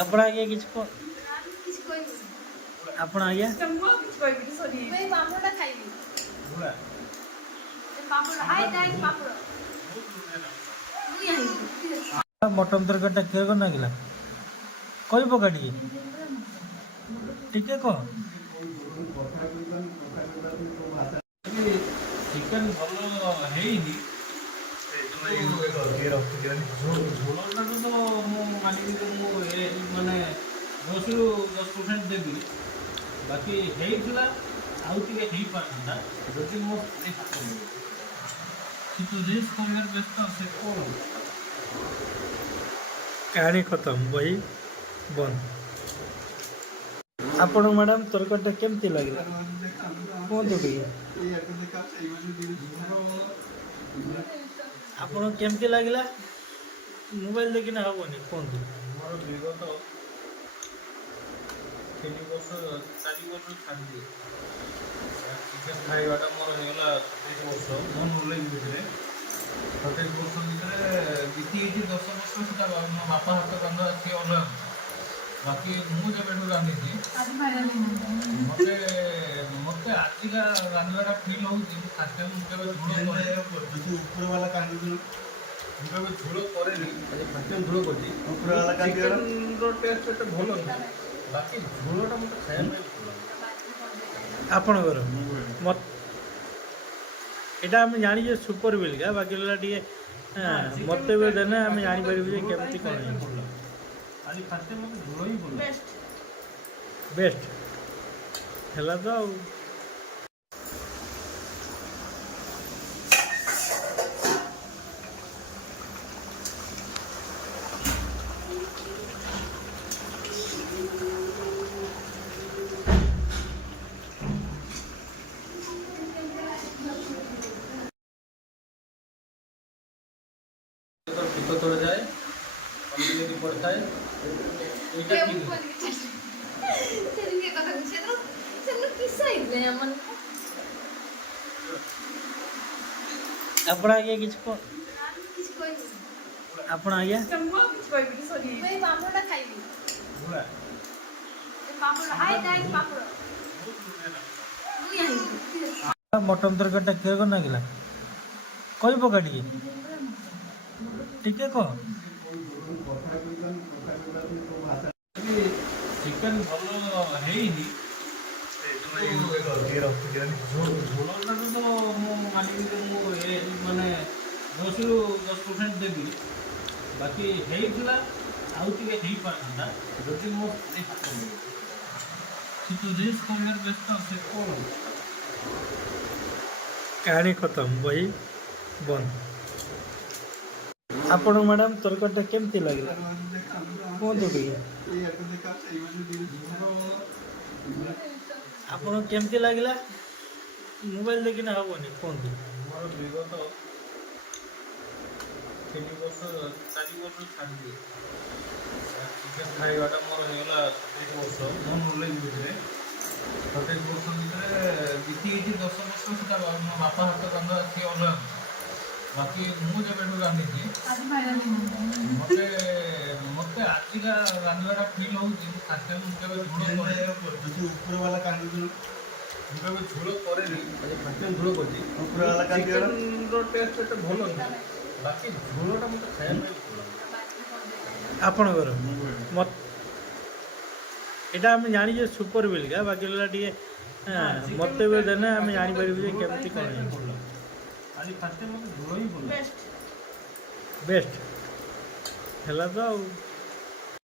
ଆପଣ ଆଜ୍ଞା କିଛି ଆପଣ ଆଜ୍ଞା ମଟନ ତରକାରୀଟା କିଏ କରି ନାଗିଲା କହି ପକା ଟିକେ କହ ଚିକେନ ଭଲ ହେଇନି ଝୋଳଟାକୁ ତ ମୁଁ ମାନିବି ମୁଁ ମାନେ 10ରୁ 10% ଦେବି ବାକି ହେଇଥିଲା ଆଉ ଟିକେ ହେଇପାରିଥାନ୍ତା ଯଦି ମୋ ସ୍ତ୍ରୀ ହାତ କିନ୍ତୁ ରିସ୍କ କରିବାର ବ୍ୟସ୍ତ ସେ କ'ଣ କାହାଣୀ ଖତମ ବହି ବନ୍ଦ ଆପଣଙ୍କୁ ମ୍ୟାଡ଼ାମ୍ ତରକାରୀଟା କେମିତି ଲାଗିଲା କୁହନ୍ତୁ ଟିକେ ଆପଣଙ୍କୁ କେମିତି ଲାଗିଲା ମୋବାଇଲ ଦେଖିନା ହେବନି କୁହନ୍ତୁ ମୋର ବିଗତ 3 ବର୍ଷ 4 ବର୍ଷ ଛାଡ଼ିଦିଏ ଚିକେନ୍ ଖାଇବାଟା ମୋର ହେଇଗଲା 27 ବର୍ଷ ମୋ ନଲେଜ ଭିତରେ 27 ବର୍ଷ ଭିତରେ ବିତିଯାଇଛି 10 ବର୍ଷ ସେଟା ମୋ ବାପା ହାତ ରନ୍ଧା ସିଏ ଅଲଗା ବାକି ମୁଁ ଯେବେଠୁ ରାନ୍ଧିଛି ମୋତେ ଆଜିକା ରାନ୍ଧିବାଟା ଫିଲ୍ ହେଉଛି ମୁଁ ଫାଷ୍ଟ ଟାଇମ୍ ମୁଁ କେବେ ଉପରବାଲା କାନ୍ଦି ମୁଁ କେବେ ଝୋଳ କରେନି ଆଜି ଫାଷ୍ଟ ଟାଇମ୍ ଝୋଳ କରିଛି ଚିକେନ୍ର ଟେଷ୍ଟ ଏତେ ଭଲ ନୁହେଁ ବାକି ଝୋଳଟା ମୋତେ ଖାଇବା ପାଇଁ ଭଲ ଆପଣଙ୍କର ଏଇଟା ଆମେ ଜାଣିଛେ ସୁପର ବିଲ୍କା ବାକି ଟିକେ ମୋତେ ବି ଦେଲେ ଆମେ ଜାଣିପାରିବୁ ଯେ କେମିତି କ'ଣ ଆଜି ଫାଷ୍ଟ ଟାଇମ୍ ମୋତେ ଝୋଳ ହିଁ ଭଲ ବେଷ୍ଟ ହେଲା ତ ଆଉ ଟିକ ତଳେ ଯାଏ ପଡ଼ିଥାଏ ଆପଣ ଆଜ୍ଞା କିଛି ଆପଣ ଆଜ୍ଞା ମଟନ ତରକାରୀଟା କିଏ କରି ନାଗିଲା କହି ପକା ଟିକେ କହ ଚିକେନ ଭଲ ହେଇନି ଝୋଳଟାକୁ ତ ମୁଁ ମାନିବି ମୁଁ ମାନେ 10ରୁ 10% ଦେବି ବାକି ହେଇଥିଲା ଆଉ ଟିକେ ହେଇପାରିଥାନ୍ତା ଯଦି ମୋ ସ୍ତ୍ରୀ ହାତ କିନ୍ତୁ ରିସ୍କ କରିବାର ବ୍ୟସ୍ତ ସେ କ'ଣ କାହାଣୀ ଖତମ ବହି ବନ୍ଦ ଆପଣଙ୍କୁ ମ୍ୟାଡ଼ାମ୍ ତରକାରୀଟା କେମିତି ଲାଗିଲା କୁହନ୍ତୁ ଟିକେ ଆପଣଙ୍କୁ କେମିତି ଲାଗିଲା ମୋବାଇଲ ଦେଖିନା ହେବନି କୁହନ୍ତୁ ମୋର ବିଗତ 3 ବର୍ଷ 4 ବର୍ଷ ଛାଡ଼ିଦିଏ ଚିକେନ୍ ଖାଇବାଟା ମୋର ହେଇଗଲା 27 ବର୍ଷ ମୋ ନଲେଜ ଭିତରେ 27 ବର୍ଷ ଭିତରେ ବିତିଯାଇଛି 10 ବର୍ଷ ସେଟା ମୋ ବାପା ହାତ ରନ୍ଧା ସିଏ ଅଲଗା ବାକି ମୁଁ ଯେବେଠୁ ରାନ୍ଧିଛି ମୋତେ ଆଜିକା ରାନ୍ଧିବାଟା ଫିଲ୍ ହେଉଛି ମୁଁ ଫାଷ୍ଟ ଟାଇମ୍ ମୁଁ କେବେ ଉପରବାଲା କାନ୍ଦି ମୁଁ କେବେ ଝୋଳ କରେନି ଆଜି ଫାଷ୍ଟ ଟାଇମ୍ ଝୋଳ କରିଛି ଚିକେନ୍ର ଟେଷ୍ଟ ଏତେ ଭଲ ନୁହେଁ ବାକି ଝୋଳଟା ମୋତେ ଖାଇବା ପାଇଁ ଭଲ ଆପଣଙ୍କର ଏଇଟା ଆମେ ଜାଣିଛେ ସୁପର ବିଲ୍କା ବାକି ଟିକେ ମୋତେ ବି ଦେଲେ ଆମେ ଜାଣିପାରିବୁ ଯେ କେମିତି କ'ଣ ଆଜି ଫାଷ୍ଟ ଟାଇମ୍ ମୋତେ ଝୋଳ ହିଁ ଭଲ ବେଷ୍ଟ ହେଲା ତ ଆଉ